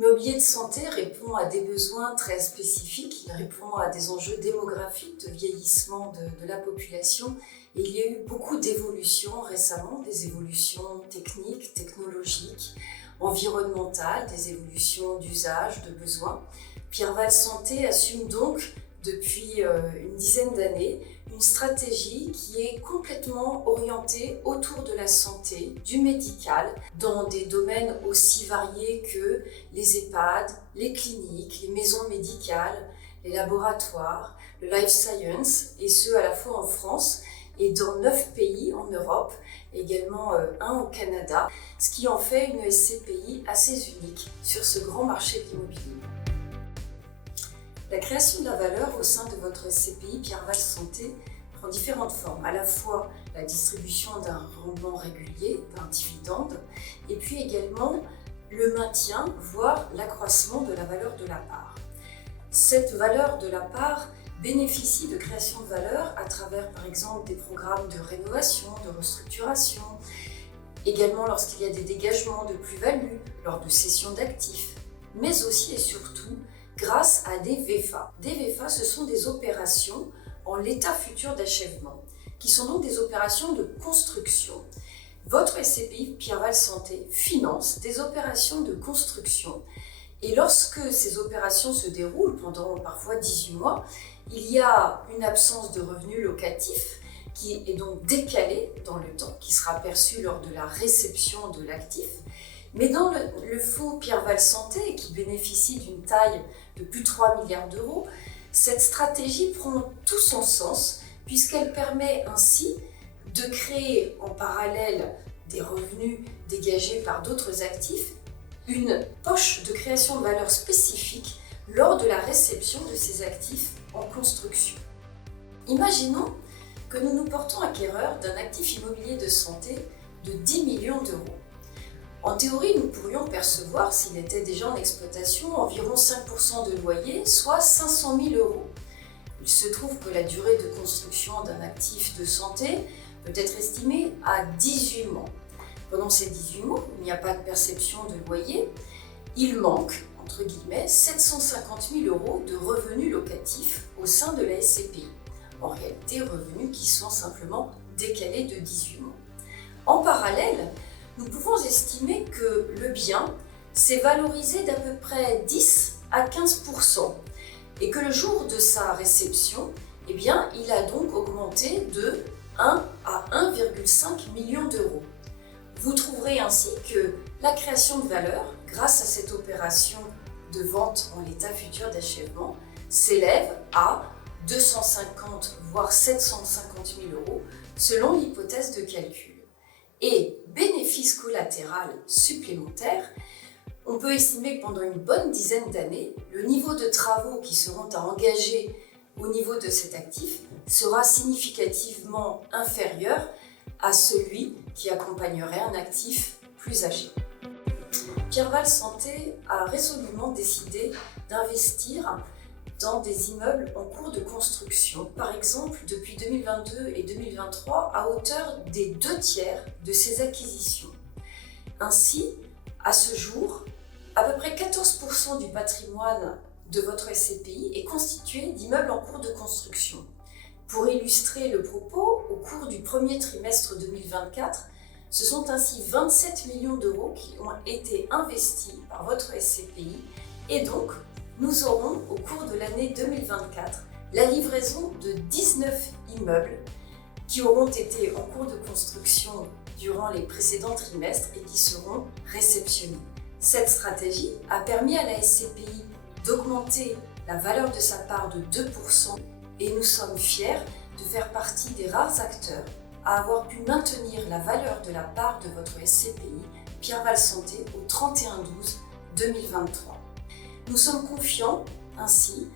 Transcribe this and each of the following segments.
L'immobilier de santé répond à des besoins très spécifiques, il répond à des enjeux démographiques de vieillissement de la population. Et il y a eu beaucoup d'évolutions récemment, des évolutions techniques, technologiques, environnementales, des évolutions d'usage, de besoins. Pierre-Val Santé assume donc depuis une dizaine d'années une stratégie qui est complètement orientée autour de la santé, du médical, dans des domaines aussi variés que les EHPAD, les cliniques, les maisons médicales, les laboratoires, le life science, et ce à la fois en France et dans 9 pays en Europe, également un au Canada, ce qui en fait une SCPI assez unique sur ce grand marché de l'immobilier. La création de la valeur au sein de votre SCPI Pierre-Val Santé prend différentes formes, à la fois la distribution d'un rendement régulier, d'un dividende, et puis également le maintien, voire l'accroissement de la valeur de la part. Cette valeur de la part bénéficie de création de valeur à travers par exemple des programmes de rénovation, de restructuration, également lorsqu'il y a des dégagements de plus-value, lors de cessions d'actifs, mais aussi et surtout grâce à des VFA. Des VFA, ce sont des opérations en l'état futur d'achèvement, qui sont donc des opérations de construction. Votre SCPI Pierre-Val Santé finance des opérations de construction. Et lorsque ces opérations se déroulent pendant parfois 18 mois, il y a une absence de revenus locatifs qui est donc décalée dans le temps, qui sera perçue lors de la réception de l'actif. Mais dans le fonds Pierre-Val Santé, qui bénéficie d'une taille de plus de 3 milliards d'euros, cette stratégie prend tout son sens puisqu'elle permet ainsi de créer en parallèle des revenus dégagés par d'autres actifs, une poche de création de valeur spécifique lors de la réception de ces actifs en construction. Imaginons que nous nous portons acquéreurs d'un actif immobilier de santé de 10 millions d'euros. En théorie, nous pourrions percevoir, s'il était déjà en exploitation, environ 5% de loyer, soit 500 000 euros. Il se trouve que la durée de construction d'un actif de santé peut être estimée à 18 mois. Pendant ces 18 mois, il n'y a pas de perception de loyer. Il manque, entre guillemets, 750 000 euros de revenus locatifs au sein de la SCPI. En réalité, revenus qui sont simplement décalés de 18 mois. En parallèle, nous pouvons estimer que le bien s'est valorisé d'à peu près 10 à 15% et que le jour de sa réception, il a donc augmenté de 1 à 1,5 million d'euros. Vous trouverez ainsi que la création de valeur, grâce à cette opération de vente en l'état futur d'achèvement, s'élève à 250 voire 750 000 euros selon l'hypothèse de calcul. Et bénéfice collatéral supplémentaire, on peut estimer que pendant une bonne dizaine d'années, le niveau de travaux qui seront à engager au niveau de cet actif sera significativement inférieur à celui qui accompagnerait un actif plus âgé. Pierre-Val Santé a résolument décidé d'investir dans des immeubles en cours de construction, par exemple depuis 2022 et 2023 à hauteur des 2/3 de ses acquisitions. Ainsi, à ce jour, à peu près 14% du patrimoine de votre SCPI est constitué d'immeubles en cours de construction. Pour illustrer le propos, au cours du premier trimestre 2024, ce sont ainsi 27 millions d'euros qui ont été investis par votre SCPI et donc nous aurons au cours de l'année 2024 la livraison de 19 immeubles qui auront été en cours de construction durant les précédents trimestres et qui seront réceptionnés. Cette stratégie a permis à la SCPI d'augmenter la valeur de sa part de 2% et nous sommes fiers de faire partie des rares acteurs à avoir pu maintenir la valeur de la part de votre SCPI Pierre-Val Santé au 31/12/2023. Nous sommes confiants ainsi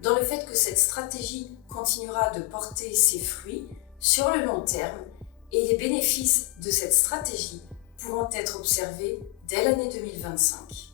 dans le fait que cette stratégie continuera de porter ses fruits sur le long terme et les bénéfices de cette stratégie pourront être observés dès l'année 2025.